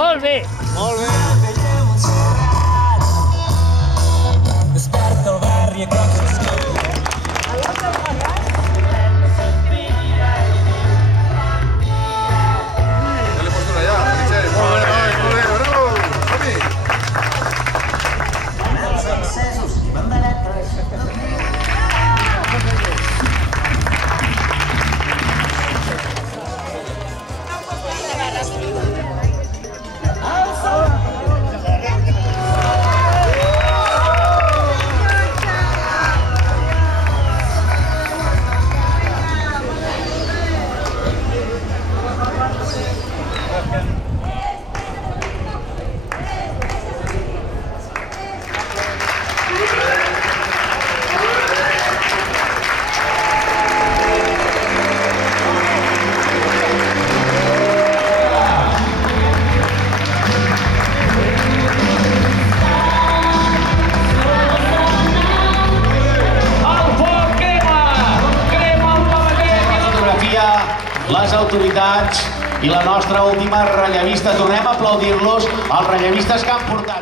Molt bé. Molt bé. Desperta el barri a cops d'escó. Dale por allá, Meritxell. Molt bé, noi, molt bé, bravo. Som-hi. Les autoritats i la nostra última rellevista. Tornem a aplaudir-los, els rellevistes que han portat.